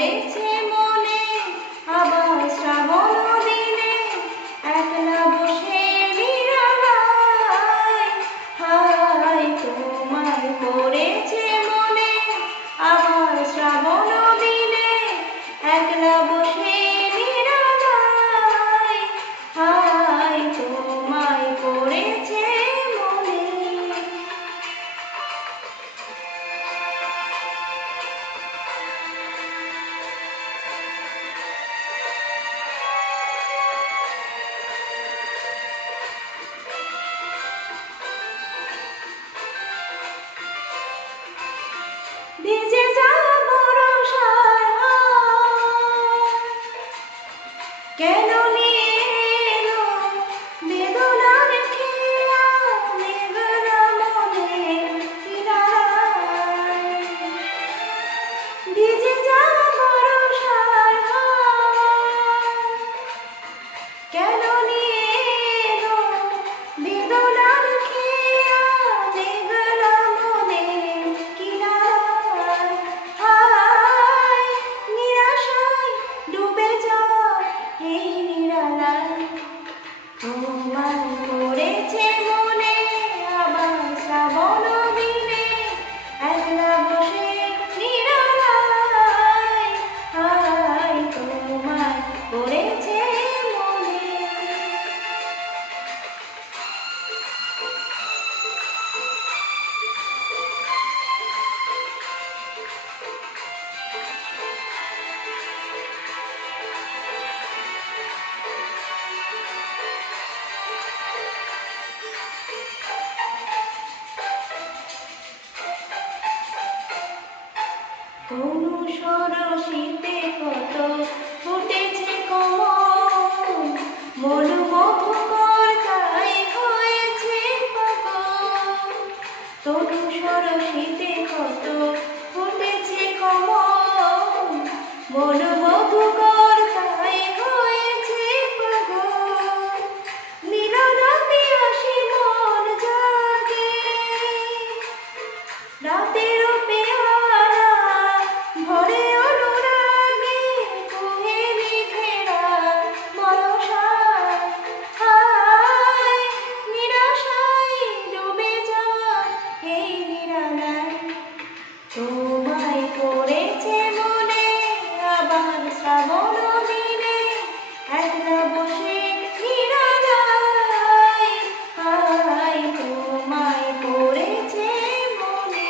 পড়েছে মনে আবার শ্রাবণ দিনে একলা বসে নিরালায় হায় তোমায় পড়েছে মনে আবার শ্রাবণ দিনে একলা বসে নিরালায় হায় তোমায় পড়েছে মনে। ভিজে যাওয়া বরষার কেন নিয়ে এলো বেদনার খেয়া মেঘনা মনের কিনারায়। ভিজে যাওয়া বরষার কেন নিয়ে এলো বেদনার খেয়া মেঘনা মনের কিনারায়। হায় নিরাশায় ডুবে যায় এই নিরালায় তোমায় পড়েছে মনে আবার শ্রাবণ দিনে একলা বসে নিরালায় হায় তোমায় পড়েছে মনে। তনু সরসিতে কত ফুটেছে কমল মন মধুকর তাই হয়েছে পাগল। তনু সরসিতে কত ফুটেছে কমল মন মধুকর তাই হয়েছে পাগল। নীলরাতে আসি মন জাগে রাতের পেয়ালা ভরে অনুরাগে কোহেলি ঘেরা বরষায় হায় নিরাশায় ডুবে যায় এই নিরালায় তোমায় পড়েছে মনে আবার শ্রাবণ দিনে একলা বসে নিরালায় হায় তোমায় পড়েছে মনে।